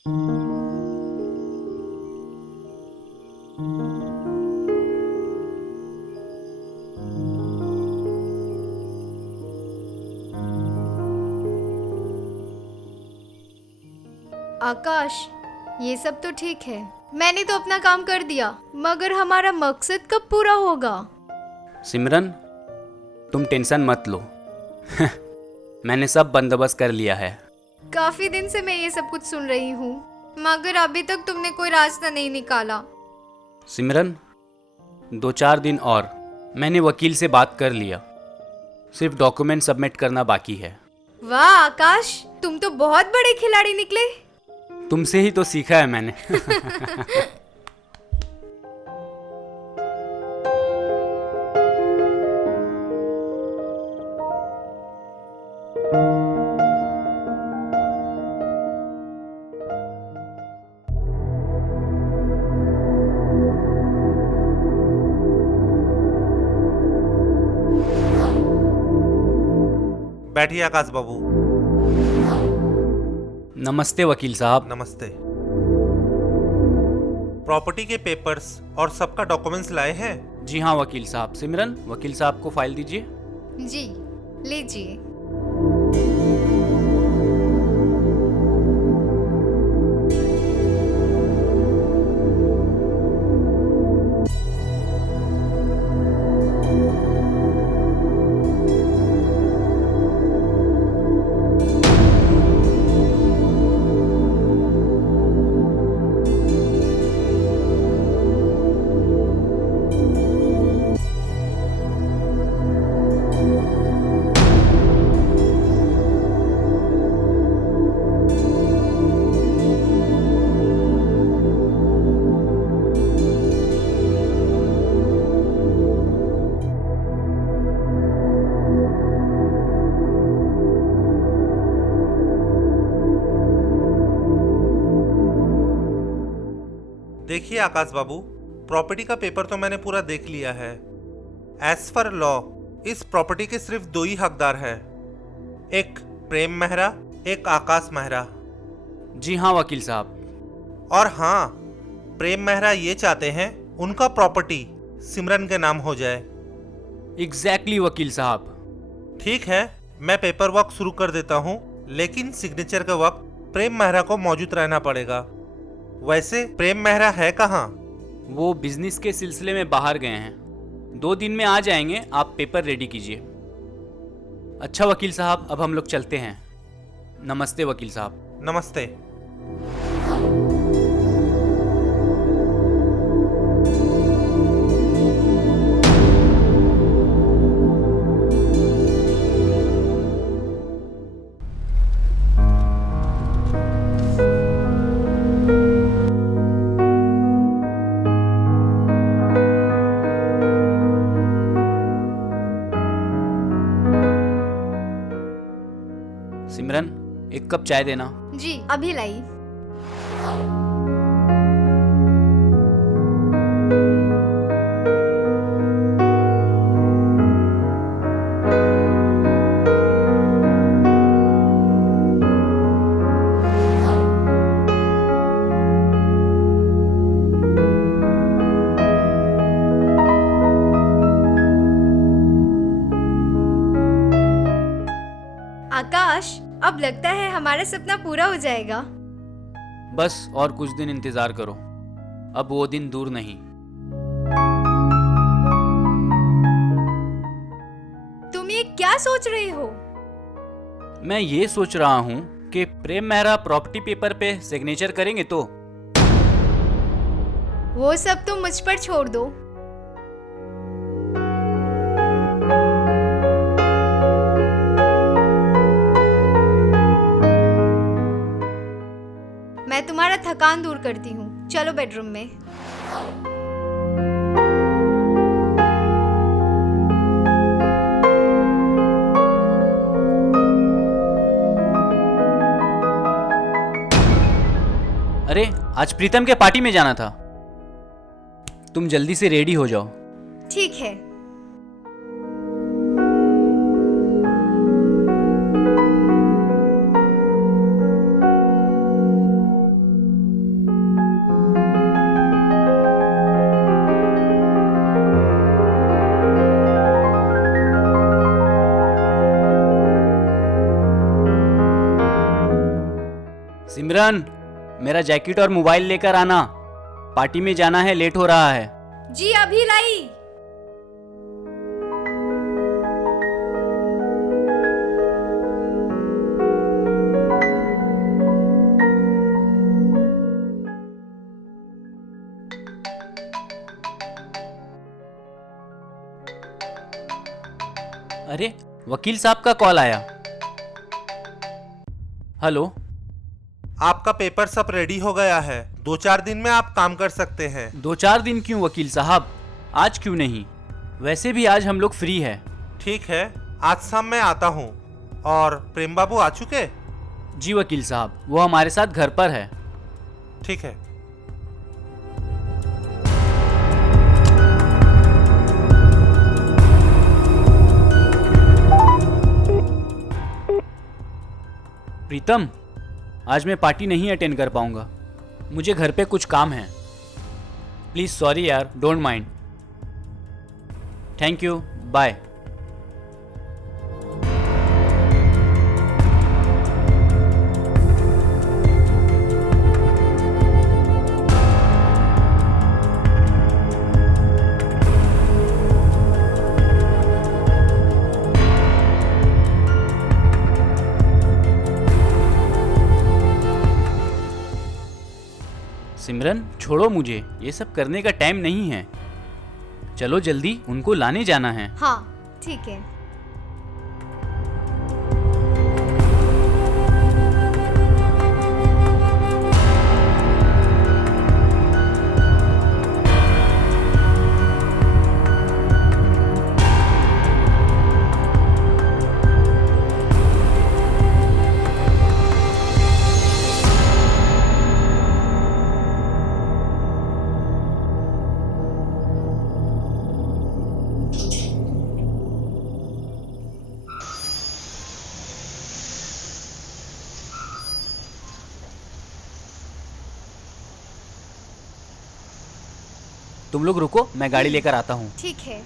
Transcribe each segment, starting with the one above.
आकाश, ये सब तो ठीक है, मैंने तो अपना काम कर दिया, मगर हमारा मकसद कब पूरा होगा? सिमरन, तुम टेंशन मत लो। मैंने सब बंदोबस्त कर लिया है। काफी दिन से मैं ये सब कुछ सुन रही हूँ, मगर अभी तक तुमने कोई रास्ता नहीं निकाला। सिमरन, 2-4 दिन और, मैंने वकील से बात कर लिया। सिर्फ डॉक्यूमेंट सबमिट करना बाकी है। वाह आकाश, तुम तो बहुत बड़े खिलाड़ी निकले। तुमसे ही तो सीखा है मैंने। बैठिए आकाश बाबू। नमस्ते वकील साहब। नमस्ते। प्रॉपर्टी के पेपर्स और सबका डॉक्यूमेंट्स लाए हैं? जी हाँ वकील साहब। सिमरन, वकील साहब को फाइल दीजिए। जी, लीजिए। देखिए आकाश बाबू, प्रॉपर्टी का पेपर तो मैंने पूरा देख लिया है। एज पर लॉ इस प्रॉपर्टी के सिर्फ 2 ही हकदार हैं, एक प्रेम मेहरा, एक आकाश मेहरा। जी हाँ वकील साहब। और हाँ, प्रेम मेहरा ये चाहते हैं उनका प्रॉपर्टी सिमरन के नाम हो जाए। एग्जैक्टली वकील साहब। ठीक है, मैं पेपर वर्क शुरू कर देता हूँ, लेकिन सिग्नेचर के वक्त प्रेम मेहरा को मौजूद रहना पड़ेगा। वैसे प्रेम मेहरा है कहाँ? वो बिजनेस के सिलसिले में बाहर गए हैं, 2 दिन में आ जाएंगे। आप पेपर रेडी कीजिए। अच्छा वकील साहब, अब हम लोग चलते हैं। नमस्ते वकील साहब। नमस्ते। सिमरन, 1 कप चाय देना। जी, अभी लाई। आकाश, अब लगता है हमारा सपना पूरा हो जाएगा। बस और कुछ दिन इंतजार करो, अब वो दिन दूर नहीं। तुम ये क्या सोच रहे हो? मैं ये सोच रहा हूँ कि प्रेम मेहरा प्रॉपर्टी पेपर पे सिग्नेचर करेंगे तो। वो सब तुम मुझ पर छोड़ दो। मैं तुम्हारा थकान दूर करती हूँ, चलो बेडरूम में। अरे, आज प्रीतम के पार्टी में जाना था। तुम जल्दी से रेडी हो जाओ। ठीक है। सिमरन, मेरा जैकेट और मोबाइल लेकर आना, पार्टी में जाना है, लेट हो रहा है। जी अभी लाई। अरे, वकील साहब का कॉल आया। हेलो। आपका पेपर सब रेडी हो गया है, 2-4 दिन में आप काम कर सकते हैं। 2-4 दिन क्यों वकील साहब, आज क्यों नहीं? वैसे भी आज हम लोग फ्री है। ठीक है, आज शाम मैं आता हूँ। और प्रेम बाबू आ चुके? जी वकील साहब, वो हमारे साथ घर पर है। ठीक है। प्रीतम, आज मैं पार्टी नहीं अटेंड कर पाऊंगा, मुझे घर पे कुछ काम है। प्लीज सॉरी यार, don't mind. Thank you, bye. Simran, छोड़ो मुझे, ये सब करने का टाइम नहीं है। चलो जल्दी, उनको लाने जाना है। हाँ ठीक है। तुम लोग रुको, मैं गाड़ी लेकर आता हूँ। ठीक है।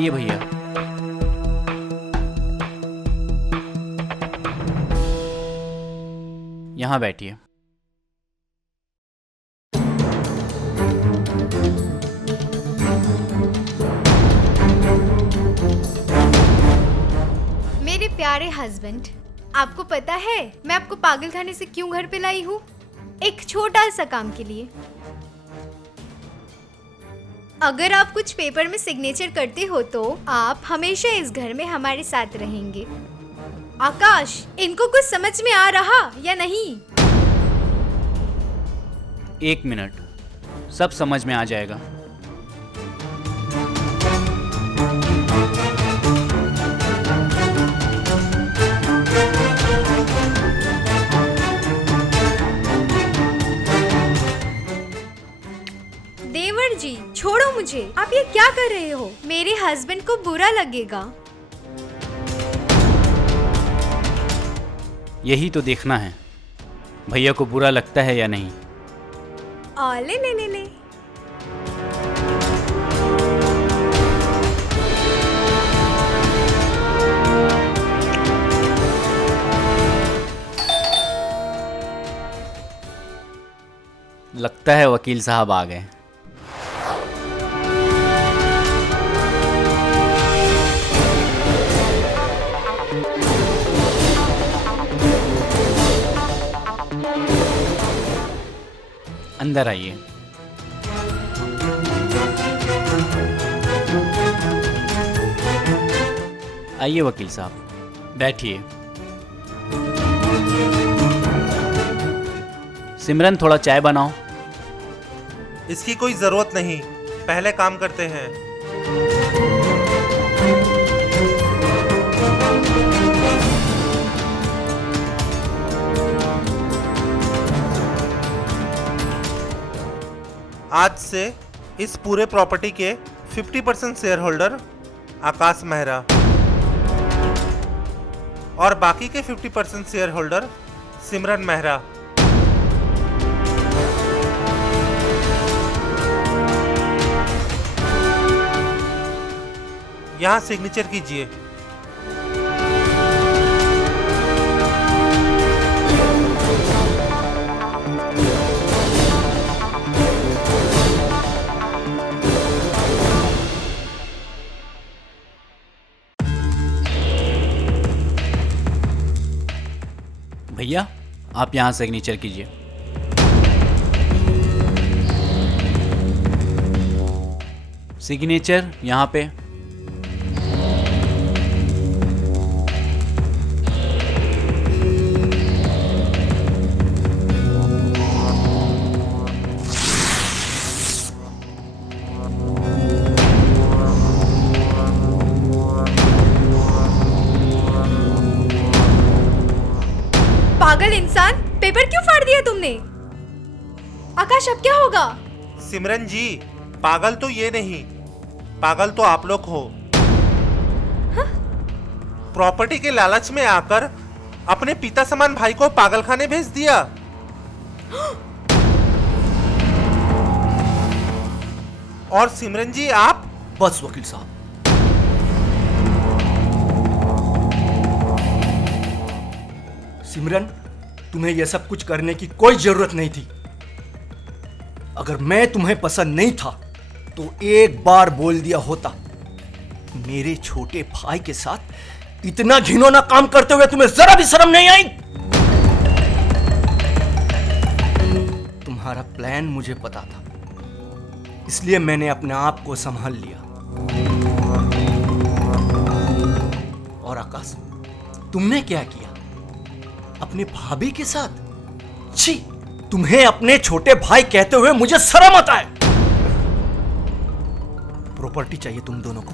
आइए भैया। यहाँ बैठिए। मेरे प्यारे हस्बैंड, आपको पता है मैं आपको पागल खाने से क्यों घर पे लाई हूँ? एक छोटा सा काम के लिए। अगर आप कुछ पेपर में सिग्नेचर करते हो तो आप हमेशा इस घर में हमारे साथ रहेंगे। आकाश, इनको कुछ समझ में आ रहा या नहीं? 1 मिनट, सब समझ में आ जाएगा। देवर जी, छोड़ो मुझे। आप ये क्या कर रहे हो? मेरे हस्बैंड को बुरा लगेगा। यही तो देखना है, भैया को बुरा लगता है या नहीं। ले ले ले ले। लगता है वकील साहब आ गए। अंदर आइए। आइए वकील साहब, बैठिए। सिमरन, थोड़ा चाय बनाओ। इसकी कोई जरूरत नहीं, पहले काम करते हैं। आज से इस पूरे प्रॉपर्टी के 50% शेयर होल्डर आकाश मेहरा और बाकी के 50% शेयर होल्डर सिमरन मेहरा। यहाँ सिग्नेचर कीजिए। भैया, आप यहाँ सिग्नेचर कीजिए। सिग्नेचर यहाँ पे। पागल इंसान, पेपर क्यों फाड़ दिया तुमने? आकाश, अब क्या होगा? सिमरन जी, पागल तो ये नहीं, पागल तो आप लोग हो। प्रॉपर्टी के लालच में आकर अपने पिता समान भाई को पागलखाने भेज दिया। और सिमरन जी आप। बस वकील साहब, सिमरन, तुम्हें यह सब कुछ करने की कोई जरूरत नहीं थी। अगर मैं तुम्हें पसंद नहीं था तो एक बार बोल दिया होता। मेरे छोटे भाई के साथ इतना घिनौना काम करते हुए तुम्हें जरा भी शर्म नहीं आई? तुम्हारा प्लान मुझे पता था, इसलिए मैंने अपने आप को संभाल लिया। और आकाश, तुमने क्या किया अपने भाभी के साथ? छी, तुम्हें अपने छोटे भाई कहते हुए मुझे शर्म आता है। प्रॉपर्टी चाहिए तुम दोनों को,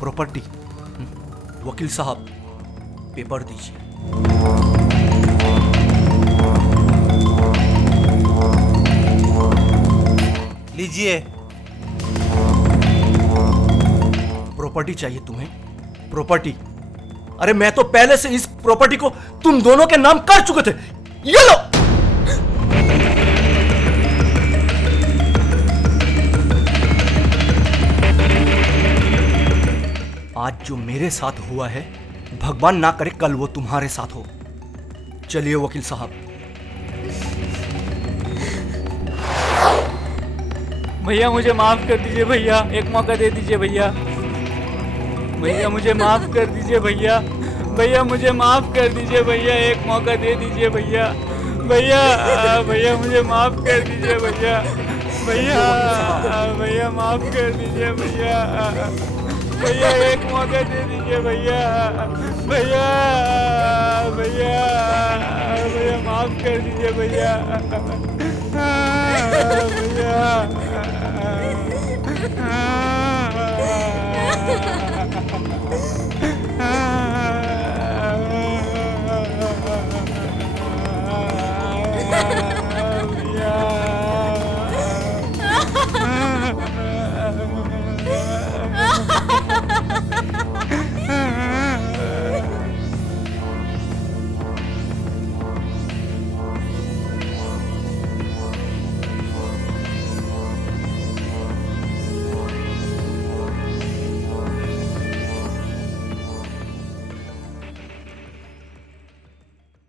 प्रॉपर्टी। वकील साहब, पेपर दीजिए। लीजिए। प्रॉपर्टी चाहिए तुम्हें, प्रॉपर्टी। अरे मैं तो पहले से इस प्रॉपर्टी को तुम दोनों के नाम कर चुके थे। ये लो। आज जो मेरे साथ हुआ है, भगवान ना करे कल वो तुम्हारे साथ हो। चलिए वकील साहब। भैया मुझे माफ कर दीजिए भैया, एक मौका दे दीजिए भैया। भैया मुझे माफ कर दीजिए भैया। भैया मुझे माफ कर दीजिए भैया, एक मौका दे दीजिए भैया। भैया भैया मुझे माफ कर दीजिए भैया। भैया भैया माफ कर दीजिए भैया। भैया एक मौका दे दीजिए भैया। भैया भैया भैया माफ कर दीजिए भैया। भैया